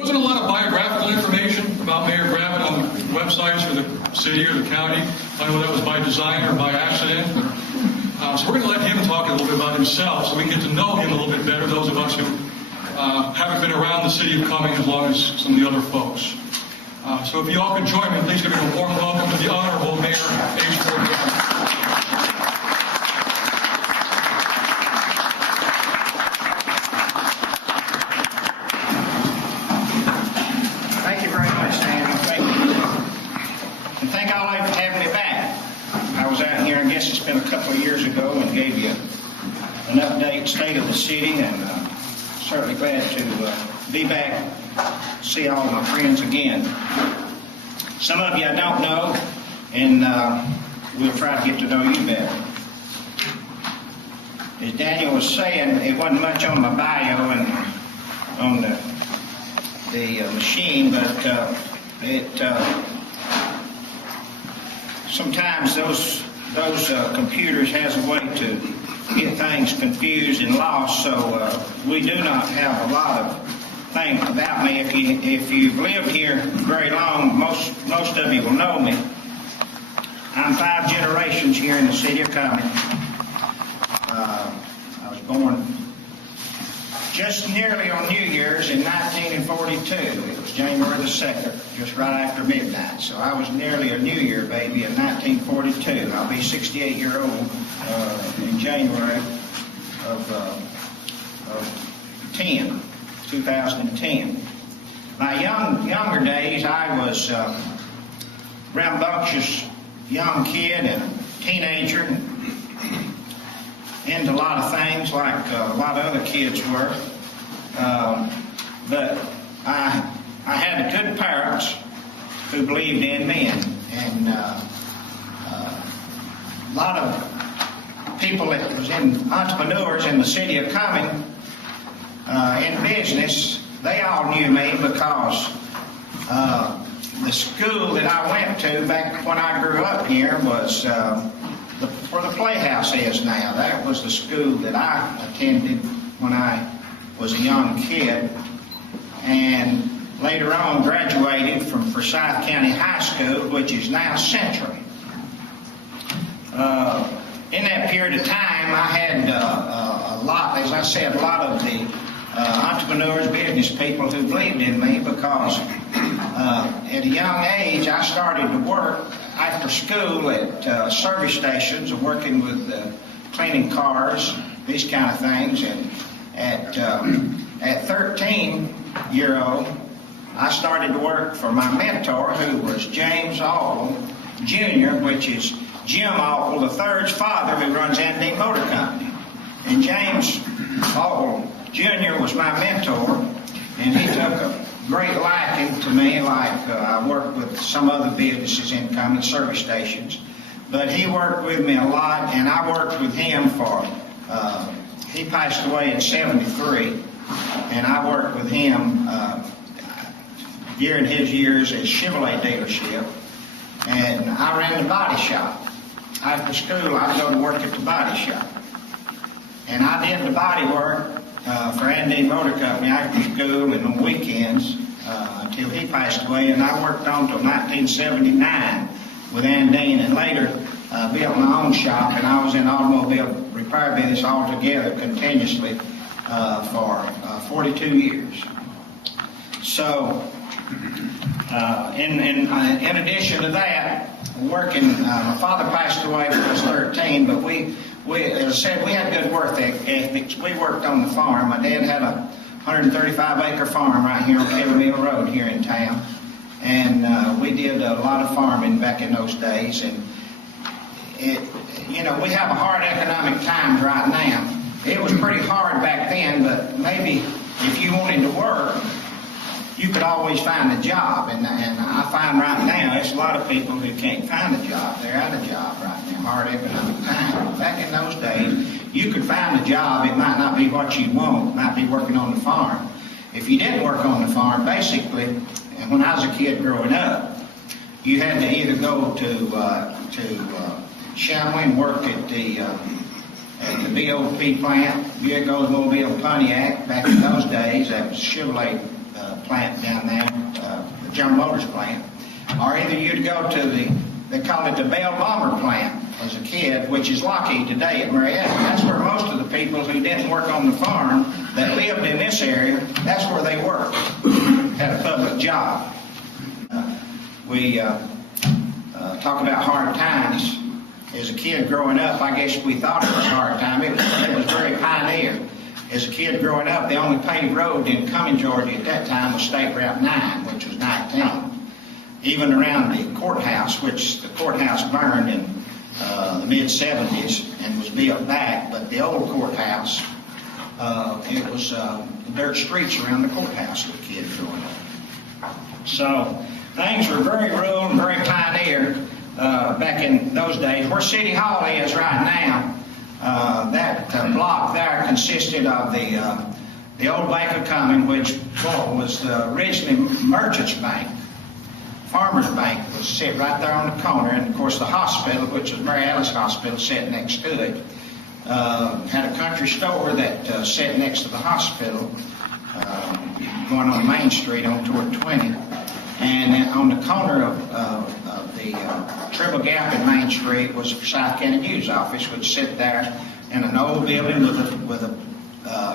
Wasn't a lot of biographical information about Mayor Gravitt on the websites for the city or the county. I don't know if that was by design or by accident. So we're going to let him talk a little bit about himself so we can get to know him a little bit better, those of us who haven't been around the city of Cumming as long as some of the other folks. So if you all could join me, please give me a warm welcome to the Honorable Mayor H. Gravitt. It's been a couple of years ago and gave you an update, state of the city, and certainly glad to be back, see all my friends again. Some of you I don't know, and we'll try to get to know you better. As Daniel was saying, it wasn't much on my bio and on the machine, but sometimes those computers has a way to get things confused and lost, so we do not have a lot of things about me. If you've lived here very long, most of you will know me. I'm 5 generations here in the city of Cumming. I was born just nearly on New Year's in 1942. It was January the 2nd, just right after midnight. So I was nearly a New Year baby in 1942. I'll be 68 years old in January of 2010. My younger days, I was a rambunctious young kid and teenager, into a lot of things like a lot of other kids were. But I had good parents who believed in me, and a lot of people that was entrepreneurs in the city of Cumming in business, they all knew me because the school that I went to back when I grew up here was where the playhouse is now. That was the school that I attended when I was a young kid, and later on graduated from Forsyth County High School, which is now Central. In that period of time, I had a lot, as I said, a lot of the entrepreneurs, business people who believed in me because at a young age I started to work after school at service stations, working with cleaning cars, these kind of things. And at 13-year-old, I started to work for my mentor, who was James All Jr., which is Jim All III's father, who runs Andy Motor Company. And James All Jr. was my mentor, and he took a great liking to me, like I worked with some other businesses in Cumming, service stations. But he worked with me a lot, and I worked with him for, he passed away in '73, and I worked with him during his years at Chevrolet dealership, and I ran the body shop. After school, I'd go to work at the body shop. And I did the body work for Andy Motor Company after school and on weekends until he passed away, and I worked on until 1979 with Andy, and later built my own shop, and I was in automobile repair business altogether continuously for 42 years. So in addition to that, working, my father passed away when I was 13, but we, as I said, we had good work ethics. We worked on the farm. My dad had a 135-acre farm right here on Kevin Mill Road here in town, and we did a lot of farming back in those days. And we have a hard economic times right now. It was pretty hard back then, but maybe if you wanted to work, you could always find a job. And I find right now there's a lot of people who can't find a job. They're out of job right now, hard economic times. Back in those days, you could find a job. It might not be what you want. It might be working on the farm. If you didn't work on the farm, basically, when I was a kid growing up, you had to either go to Chamblee and work at the BOP plant, Buick Oldsmobile Pontiac. Back in those days, that was Chevrolet plant down General Motors plant, or either you'd go to they call it the Bell Bomber plant as a kid, which is Lockheed today at Marietta. That's where most of the people who didn't work on the farm that lived in this area, that's where they worked, had a public job. We talk about hard times. As a kid growing up, I guess we thought it was a hard time. It was very pioneer. As a kid growing up, the only paved road in Cumming, Georgia at that time was State Route 9, which was 19. Even around the courthouse, which the courthouse burned in the mid-70s and was built back, but the old courthouse, it was dirt streets around the courthouse as a kid growing up. So things were very rural and very pioneer back in those days. Where City Hall is right now, that block there consisted of the old Bank of Cumming, which was originally Merchants Bank. Farmers Bank was set right there on the corner, and of course the hospital, which was Mary Alice Hospital, sat next to it. Had a country store that sat next to the hospital, going on Main Street on toward 20. And then on the corner of the Triple Gap in Main Street was the Forsyth County News Office, which sat there in an old building with a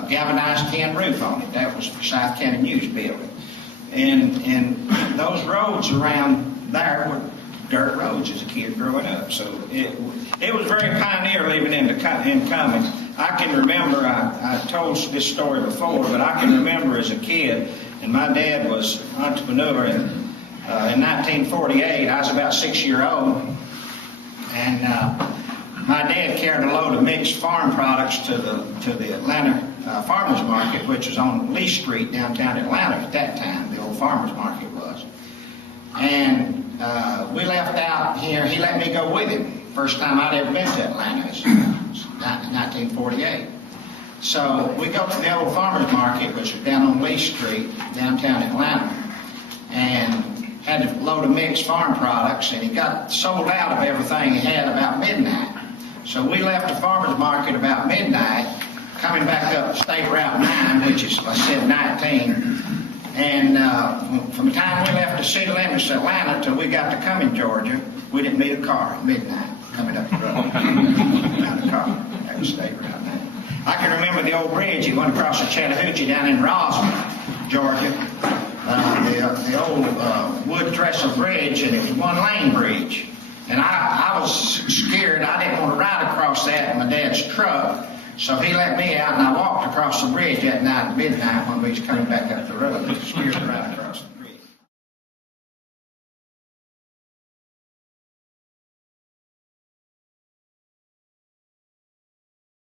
galvanized tin roof on it. That was Forsyth County News building. And those roads around there were dirt roads as a kid growing up. So it was very pioneer living in Cumming. I can remember, I told this story before, but I can remember as a kid, and my dad was an entrepreneur in 1948. I was about 6 years old, and my dad carried a load of mixed farm products to the Atlanta Farmers Market, which was on Lee Street, downtown Atlanta at that time. The old Farmers Market was. And we left out here. He let me go with him. First time I'd ever been to Atlanta. It was 1948. So we go to the old Farmers Market, which was down on Lee Street, downtown Atlanta, and had a load of mixed farm products, and he got sold out of everything he had about midnight. So we left the farmers market about midnight, coming back up State Route 9, which is, like I said, 19. And from the time we left the city limits of Atlanta till we got to Cumming, Georgia, we didn't meet a car at midnight coming up the road. Not a car. That was State Route 9. I can remember the old bridge. It went across the Chattahoochee down in Roswell, Georgia. The old wood trestle bridge, and it was one-lane bridge. And I was scared. I didn't want to ride across that in my dad's truck. So he let me out, and I walked across the bridge that night at midnight when we was coming back up the road. Scared to ride across.